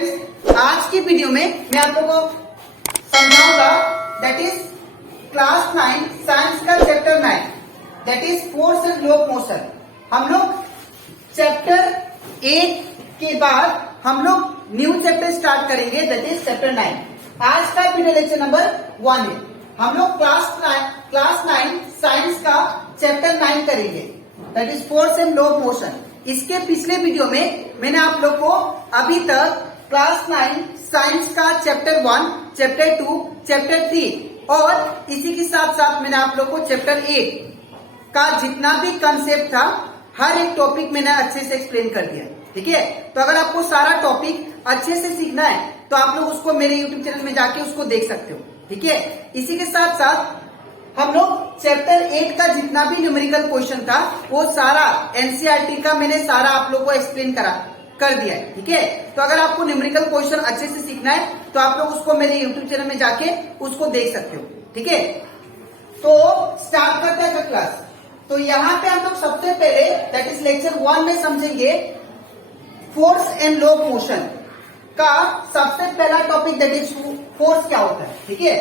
आज की वीडियो में मैं आप लोगों को समझाऊंगा दैट इज क्लास 9 साइंस का chapter 9 that is force and globe motion. हम लोग चैप्टर 8 के बाद हम लोग न्यू चैप्टर स्टार्ट करेंगे दैट इज चैप्टर 9। आज का वीडियो लेक्चर नंबर 1 है। हम लोग क्लास 9 साइंस का चैप्टर 9 करेंगे that is force and globe motion. इसके पिछले वीडियो में मैंने आप लोग को अभी तक क्लास 9 साइंस का चैप्टर 1, चैप्टर 2, चैप्टर 3 और इसी के साथ साथ मैंने आप लोग को चैप्टर 8 का जितना भी कंसेप्ट था हर एक टॉपिक मैंने अच्छे से एक्सप्लेन कर दिया। ठीक है, तो अगर आपको सारा टॉपिक अच्छे से सीखना है तो आप लोग उसको मेरे यूट्यूब चैनल में जाके उसको देख सकते हो। ठीक है, इसी के साथ साथ हम लोग चैप्टर 8 का जितना भी न्यूमेरिकल क्वेश्चन था वो सारा एनसीईआरटी का मैंने सारा आप लोग को एक्सप्लेन कर दिया है। ठीक है, तो अगर आपको न्यूमेरिकल क्वेश्चन अच्छे से सीखना है तो आप लोग उसको मेरे यूट्यूब चैनल में जाके उसको देख सकते हो। ठीक है, तो स्टार्ट करते हैं क्लास। तो यहाँ पे हम लोग सबसे पहले दैट इज लेक्चर 1 में समझेंगे फोर्स एंड ग्लोब मोशन का सबसे पहला टॉपिक दैट इज फोर्स क्या होता है। ठीक है,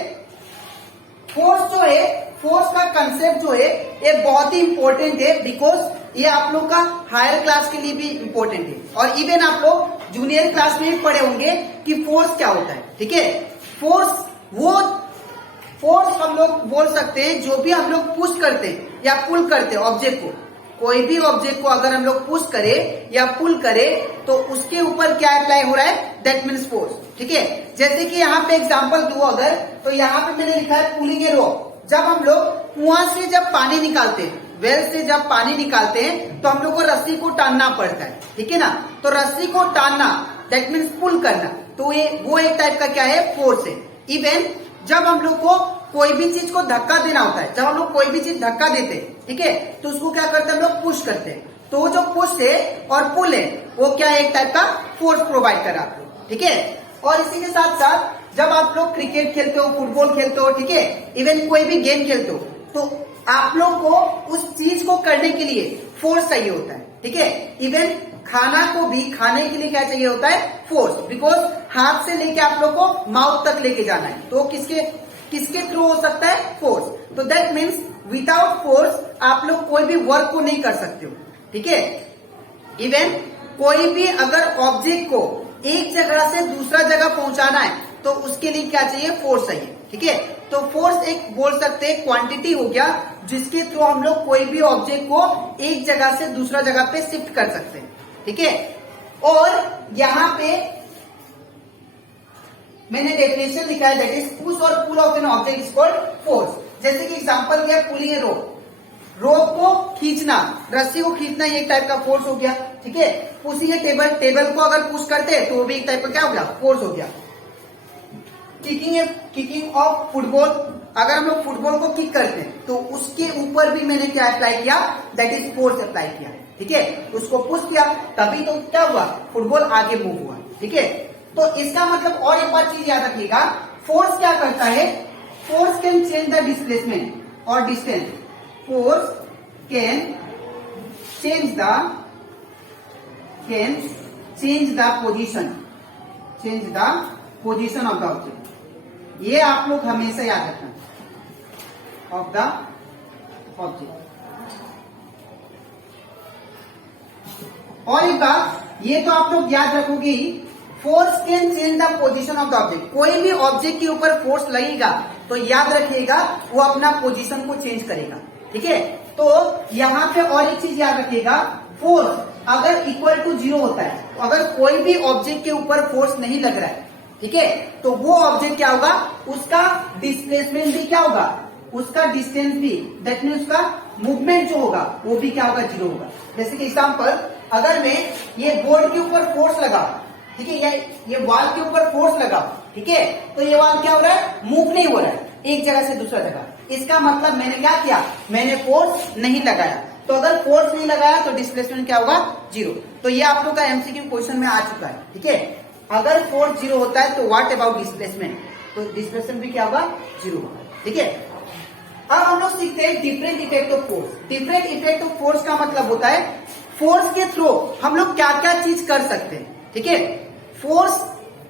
फोर्स जो है, फोर्स का कंसेप्ट जो है ये बहुत ही इंपॉर्टेंट है बिकॉज ये आप लोग का हायर क्लास के लिए भी इंपॉर्टेंट है और इवन आप लोग जूनियर क्लास में भी पढ़े होंगे कि फोर्स क्या होता है। ठीक है, फोर्स हम लोग बोल सकते हैं जो भी हम लोग पुश करते हैं या पुल करते हैं ऑब्जेक्ट को, कोई भी ऑब्जेक्ट को अगर हम लोग पुश करें या पुल करें तो उसके ऊपर क्या अप्लाई हो रहा है दैट मीन्स फोर्स। ठीक है, जैसे कि यहाँ पे एग्जांपल दूं अगर, तो यहाँ पे मैंने लिखा है पुलिंग ए रॉक। जब हम लोग कुआं से जब पानी निकालते हैं, वेल से जब पानी निकालते हैं तो हम लोग को रस्सी को टानना पड़ता है। ठीक है ना, तो रस्सी को टानना दैट मीन्स पुल करना, तो ये वो एक टाइप का क्या है फोर्स है। इवन जब हम लोग को कोई भी चीज को धक्का देना होता है, जब हम लोग कोई भी चीज धक्का देते हैं, ठीक है, तो उसको क्या करते हैं हम लोग पुश करते हैं, तो वो जो पुश है और पुल है वो क्या एक टाइप का फोर्स प्रोवाइड कर आपको। ठीक है, और इसी के साथ साथ जब आप लोग क्रिकेट खेलते हो, फुटबॉल खेलते हो, ठीक है, इवन कोई भी गेम खेलते हो, तो आप लोग को उस चीज को करने के लिए फोर्स चाहिए होता है। ठीक है, इवन खाना को भी खाने के लिए क्या चाहिए होता है फोर्स, बिकॉज हाथ से लेके आप लोग को माउथ तक लेके जाना है, तो किसके थ्रू हो सकता है फोर्स। तो दैट मीन्स विदाउट फोर्स आप लोग कोई भी वर्क को नहीं कर सकते हो। ठीक है, इवन कोई भी अगर ऑब्जेक्ट को एक जगह से दूसरा जगह पहुंचाना है तो उसके लिए क्या चाहिए फोर्स चाहिए। ठीक है, तो फोर्स एक बोल सकते हैं क्वांटिटी हो गया जिसके थ्रू हम लोग कोई भी ऑब्जेक्ट को एक जगह से दूसरा जगह पे शिफ्ट कर सकते हैं। ठीक है, और यहाँ पे मैंने डेफिनेशन लिखा है दैट इज पुश और pull of an object is called force. जैसे कि एग्जांपल दिया पुलिंग ए रोप, रोप को खींचना, रस्सी को खींचना ये एक टाइप का फोर्स हो गया। ठीक है, पुशिंग ए टेबल को अगर पुश करते हैं तो वो भी एक टाइप का क्या हो गया फोर्स हो गया। किकिंग ऑफ फुटबॉल, अगर हम लोग फुटबॉल को किक करते हैं तो उसके ऊपर भी मैंने क्या अप्लाई किया दैट इज फोर्स अप्लाई किया। ठीक है, उसको पुश किया तभी तो क्या हुआ फुटबॉल आगे मूव हुआ। ठीक है, तो इसका मतलब और एक बात चीज याद रखिएगा, फोर्स क्या करता है, force can change the displacement और distance, force can change the position of the object. ये आप लोग हमेशा याद रखना ऑफ द ऑब्जेक्ट। और एक बात ये तो आप लोग याद रखोगे ही, force can change the position of the object. कोई भी ऑब्जेक्ट के ऊपर फोर्स लगेगा तो याद रखिएगा वो अपना पोजीशन को चेंज करेगा। ठीक है, तो यहाँ पे और एक चीज याद रखिएगा, फोर्स अगर इक्वल टू 0 होता है, तो अगर कोई भी ऑब्जेक्ट के ऊपर फोर्स नहीं लग रहा है, ठीक है, तो वो ऑब्जेक्ट क्या होगा, उसका डिस्प्लेसमेंट भी क्या होगा, उसका डिस्टेंस भी, दैट मीन उसका मूवमेंट जो होगा वो भी क्या होगा 0 होगा। जैसे कि एग्जांपल, अगर मैं ये बोर्ड के ऊपर फोर्स लगा, ठीक है, ये वॉल के ऊपर फोर्स लगा, ठीक है, तो ये वॉल क्या हो रहा है मूव नहीं हो रहा है एक जगह से दूसरा जगह। इसका मतलब मैंने क्या किया, मैंने फोर्स नहीं लगाया। तो अगर फोर्स नहीं लगाया तो डिस्प्लेसमेंट क्या होगा 0। तो ये आप लोग का एमसीक्यू क्वेश्चन में आ चुका है। ठीक है, अगर फोर्स 0 होता है तो व्हाट अबाउट डिस्प्लेसमेंट, तो डिस्प्लेसमेंट भी क्या होगा 0 होगा। ठीक है, अब हम लोग सीखते हैं different effect of force. Different effect of force का मतलब होता है फोर्स के थ्रू हम लोग क्या क्या चीज कर सकते हैं। ठीक है, फोर्स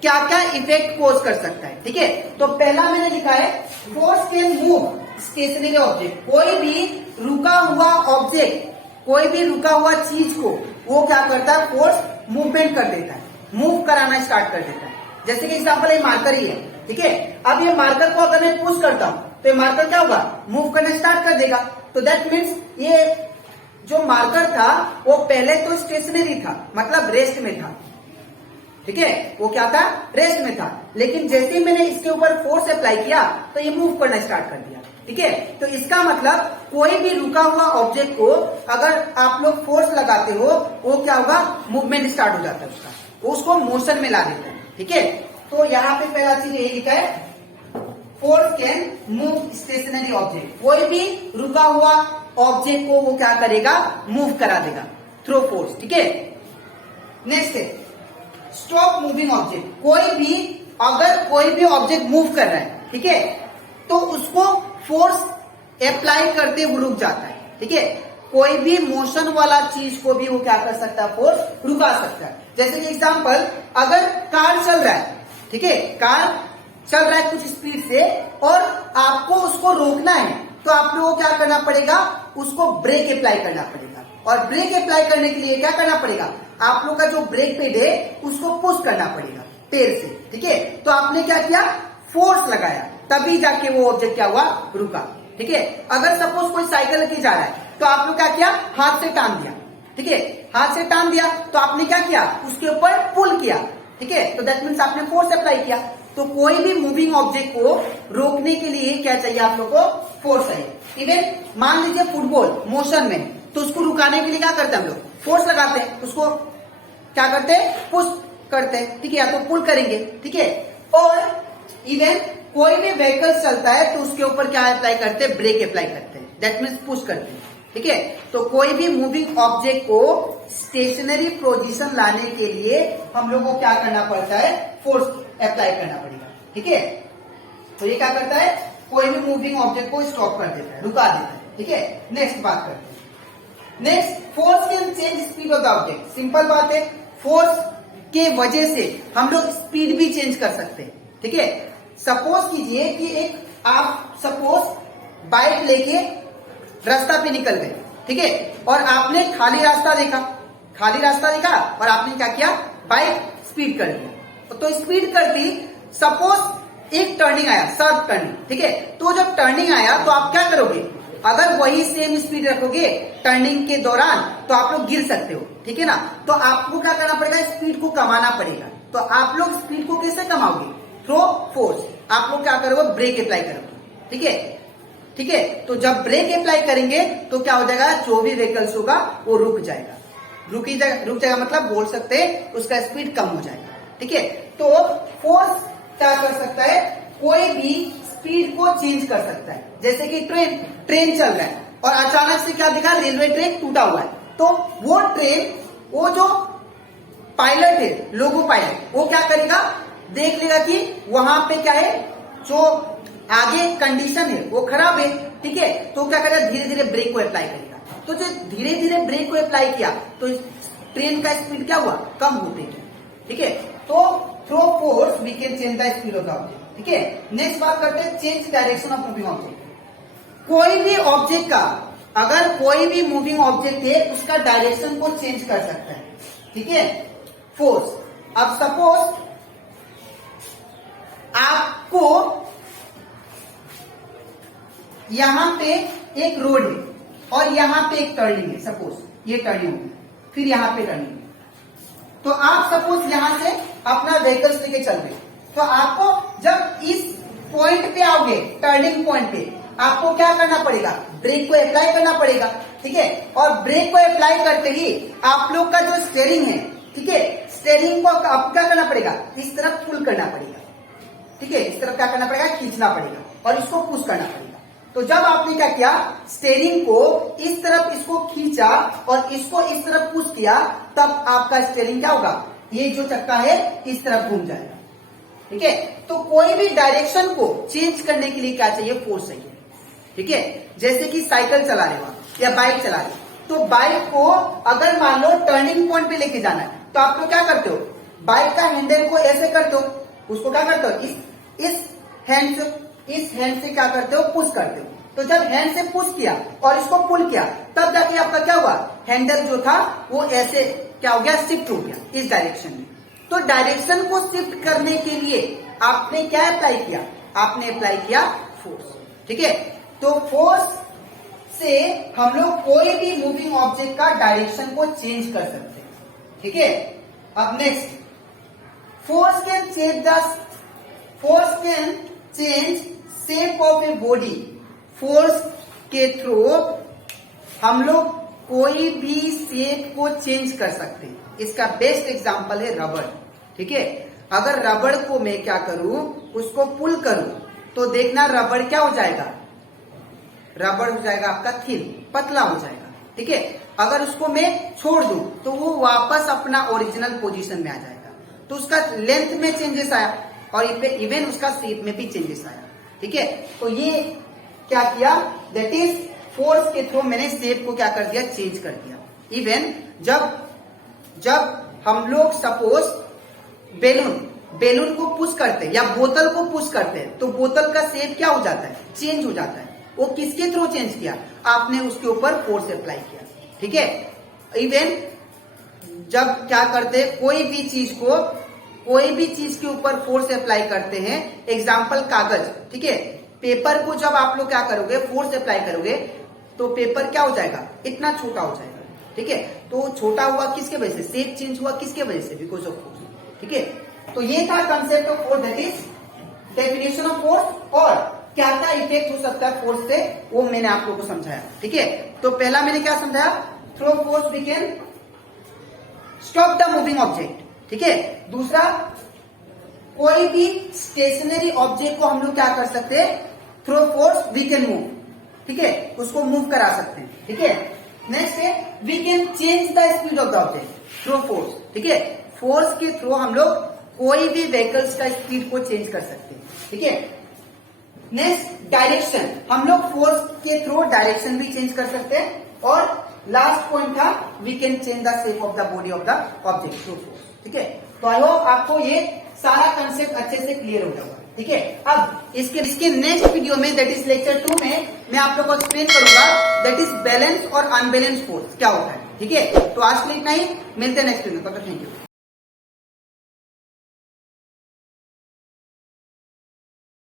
क्या क्या इफेक्ट कोज कर सकता है। ठीक है, तो पहला मैंने लिखा है force can move stationary object. कोई भी रुका हुआ ऑब्जेक्ट, कोई भी रुका हुआ चीज को वो क्या करता है, फोर्स मूवमेंट कर देता है, मूव कराना स्टार्ट कर देता है। जैसे कि एग्जांपल ये मार्कर ही है। ठीक है, अब ये मार्कर को अगर मैं पुश करता हूं तो ये मार्कर क्या होगा, मूव करना स्टार्ट कर देगा। तो दैट मीन्स ये जो मार्कर था वो पहले तो स्टेशनरी था, मतलब रेस्ट में था। ठीक है, वो क्या था, रेस्ट में था। लेकिन जैसे ही मैंने इसके ऊपर फोर्स अप्लाई किया तो ये मूव करना स्टार्ट कर दिया। ठीक है, तो इसका मतलब कोई भी रुका हुआ ऑब्जेक्ट को अगर आप लोग फोर्स लगाते हो वो क्या होगा, मूवमेंट स्टार्ट हो जाता है उसका, वो उसको मोशन में ला देता है। ठीक है, तो यहाँ पे पहला चीज यही लिखा है, force can move stationary object. कोई भी रुका हुआ ऑब्जेक्ट को वो क्या करेगा, मूव करा देगा थ्रू फोर्स। ठीक है, नेक्स्ट है स्टॉप मूविंग ऑब्जेक्ट। अगर कोई भी ऑब्जेक्ट मूव कर रहा है, ठीक है, तो उसको फोर्स अप्लाई करते हुए रुक जाता है। ठीक है, कोई भी मोशन वाला चीज को भी वो क्या कर सकता है, फोर्स रुका सकता है। जैसे कि एग्जांपल, अगर कार चल रहा है, ठीक है, कार चल रहा है कुछ स्पीड से और आपको उसको रोकना है, तो आप लोगों को क्या करना पड़ेगा, उसको ब्रेक अप्लाई करना पड़ेगा। और ब्रेक अप्लाई करने के लिए क्या करना पड़ेगा, आप लोग का जो ब्रेक पेड है उसको पुश करना पड़ेगा पैर से। ठीक है, तो आपने क्या किया, फोर्स लगाया, तभी जाके वो ऑब्जेक्ट क्या हुआ, रुका। ठीक है, अगर सपोज कोई साइकिल लेके जा रहा है तो आप लोग क्या किया, हाथ से टान दिया। ठीक है, हाथ से टान दिया तो आपने क्या किया, उसके ऊपर पुल किया। ठीक है, तो दैट मीन्स आपने फोर्स अप्लाई किया। तो कोई भी मूविंग ऑब्जेक्ट को रोकने के लिए क्या चाहिए, आप लोग को फोर्स चाहिए। इवन मान लीजिए फुटबॉल मोशन में, तो उसको रुकाने के लिए क्या करते हैं हम लोग, फोर्स लगाते हैं, उसको क्या करते हैं, पुश करते हैं। ठीक है, या तो पुल करेंगे। ठीक है, और इवन कोई भी व्हीकल चलता है तो उसके ऊपर क्या अप्लाई करते हैं, ब्रेक अप्लाई करते हैं, दैट मीन्स पुश करते हैं। ठीक है, तो कोई भी मूविंग ऑब्जेक्ट को स्टेशनरी पोजीशन लाने के लिए हम लोग को क्या करना पड़ता है, फोर्स अप्लाई करना पड़ेगा। ठीक है, तो ये क्या करता है, कोई भी मूविंग ऑब्जेक्ट को स्टॉप कर देता है, रुका देता है। ठीक है, नेक्स्ट बात करते हैं। Next, force can change speed of the object. Simple बात है, फोर्स के वजह से हम लोग स्पीड भी चेंज कर सकते हैं। ठीक है, सपोज कीजिए कि एक आप सपोज बाइक लेके रास्ता पे निकल गए। ठीक है, और आपने खाली रास्ता देखा और आपने क्या किया, बाइक स्पीड कर दिया। तो स्पीड करती, सपोज एक टर्निंग आया, शार्प टर्निंग। ठीक है, तो जब टर्निंग आया तो आप क्या करोगे, अगर वही सेम स्पीड रखोगे टर्निंग के दौरान तो आप लोग गिर सकते हो। ठीक है ना, तो आपको क्या करना पड़ेगा, स्पीड को कमाना पड़ेगा। तो आप लोग स्पीड को कैसे कमाओगे, थ्रू फोर्स। आप लोग क्या करोगे, ब्रेक अप्लाई करोगे। ठीक है, ठीक है, तो जब ब्रेक अप्लाई करेंगे तो क्या हो जाएगा, जो भी व्हीकल्स होगा वो रुक जाएगा। रुक जाएगा मतलब बोल सकते हैं उसका स्पीड कम हो जाएगा। ठीक है, तो फोर्स क्या कर सकता है, कोई भी स्पीड को चेंज कर सकता है। जैसे कि ट्रेन चल रहा है और अचानक से क्या दिखा, रेलवे ट्रैक टूटा हुआ है, तो वो ट्रेन, वो जो पायलट है, लोगो पायलट, वो क्या करेगा, देख लेगा कि वहां पे क्या है, जो आगे कंडीशन है वो खराब है। ठीक है, तो क्या करेगा, धीरे धीरे ब्रेक को अप्लाई करेगा। तो जो धीरे धीरे ब्रेक को अप्लाई किया तो ट्रेन का स्पीड क्या हुआ, कम होते गया। ठीक है, तो through force we can change the speed of the object. ठीक है, नेक्स्ट बात करते हैं change direction of moving object. कोई भी ऑब्जेक्ट का, अगर कोई भी मूविंग ऑब्जेक्ट है उसका डायरेक्शन को चेंज कर सकता है। ठीक है, फोर्स। अब सपोज आपको यहां पे एक रोड है और यहां पे एक टर्निंग है, सपोज ये टर्निंग है, फिर यहां पे टर्निंग है, तो आप सपोज यहां से अपना व्हीकल्स लेके चल रहे, तो आपको जब इस पॉइंट पे आओगे, टर्निंग पॉइंट पे, आपको क्या करना पड़ेगा, ब्रेक को अप्लाई करना पड़ेगा। ठीक है, और ब्रेक को अप्लाई करते ही आप लोग का जो स्टीयरिंग है, ठीक है, स्टीयरिंग को आपको क्या करना पड़ेगा, इस तरफ पुल करना पड़ेगा। ठीक है, इस तरफ क्या करना पड़ेगा, खींचना पड़ेगा और इसको पुश करना पड़ेगा। तो जब आपने क्या किया, स्टीयरिंग को इस तरफ इसको खींचा और इसको इस तरफ पुश किया, तब आपका स्टीयरिंग क्या होगा, ये जो चक्का है इस तरफ घूम जाएगा। ठीक है, तो कोई भी डायरेक्शन को चेंज करने के लिए क्या चाहिए, फोर्स चाहिए। ठीक है, जैसे कि साइकिल चला रहे हो या बाइक चला रहे हो, तो बाइक को अगर मान लो टर्निंग पॉइंट पे लेके जाना है तो आप लोग क्या करते हो, बाइक का हैंडल को ऐसे करते हो, उसको क्या करते हो, इस हैंड से क्या करते हो, पुश करते हो। तो जब हैंड से पुश किया और इसको पुल किया, तब जाके आपका क्या हुआ, हैंडल जो था वो ऐसे क्या हो गया, शिफ्ट हो गया इस डायरेक्शन में। तो डायरेक्शन को शिफ्ट करने के लिए आपने क्या अप्लाई किया, आपने अप्लाई किया फोर्स। ठीक है, तो फोर्स से हम लोग कोई भी मूविंग ऑब्जेक्ट का डायरेक्शन को चेंज कर सकते हैं। ठीक है, अब next, force can change shape of a body. Force के थ्रू हम लोग कोई भी शेप को चेंज कर सकते हैं। इसका बेस्ट एग्जांपल है रबड़। ठीक है, अगर रबड़ को मैं क्या करूं, उसको पुल करूं, तो देखना रबड़ क्या हो जाएगा, रबड़ हो जाएगा आपका थिन, पतला हो जाएगा। ठीक है, अगर उसको मैं छोड़ दूं तो वो वापस अपना ओरिजिनल पोजीशन में आ जाएगा। तो उसका लेंथ में चेंजेस आया और इवन उसका शेप में भी चेंजेस आया। ठीक है, तो ये क्या किया, दैट इज फोर्स के थ्रू मैंने शेप को क्या कर दिया, चेंज कर दिया। इवन जब हम लोग सपोज बैलून को पुश करते हैं या बोतल को पुश करते हैं, तो बोतल का शेप क्या हो जाता है, चेंज हो जाता है। वो किसके थ्रू चेंज किया, आपने उसके ऊपर फोर्स अप्लाई किया। ठीक है, इवन जब क्या करते हैं, कोई भी चीज के ऊपर फोर्स अप्लाई करते हैं, एग्जाम्पल कागज। ठीक है, पेपर को जब आप लोग क्या करोगे, फोर्स अप्लाई करोगे, तो पेपर क्या हो जाएगा, इतना छोटा हो जाएगा। ठीक है, तो छोटा हुआ किसके वजह से, शेप चेंज हुआ किसके वजह से, बिकॉज ऑफ फोर्स। ठीक है, तो ये था concept of force, that is definition of force, और क्या क्या इफेक्ट हो सकता है फोर्स से, वो मैंने आप लोगों को समझाया। ठीक है, तो पहला मैंने क्या समझाया, through force we can stop the moving object. ठीक है, दूसरा, कोई भी स्टेशनरी ऑब्जेक्ट को हम लोग क्या कर सकते हैं, through force we can move. ठीक है, उसको मूव करा सकते हैं। ठीक है, नेक्स्ट है, we can change the speed of the object through force. ठीक है, फोर्स के थ्रू हम लोग कोई भी व्हीकल्स का स्पीड को चेंज कर सकते हैं। ठीक है, नेक्स्ट डायरेक्शन, हम लोग फोर्स के थ्रू डायरेक्शन भी चेंज कर सकते हैं। और लास्ट पॉइंट था, we can change the shape of the body of the object through force. ठीक है, तो आई होप आपको ये सारा कंसेप्ट अच्छे से क्लियर हो जाएगा। ठीक है, अब इसके नेक्स्ट वीडियो में, दैट इज लेक्चर 2 में, मैं आप लोग को एक्सप्लेन करूंगा दैट इज बैलेंस और अनबैलेंस फोर्स क्या होता है। ठीक है, तो आज के लिए इतना ही, मिलते हैं नेक्स्ट वीडियो में। Thank you.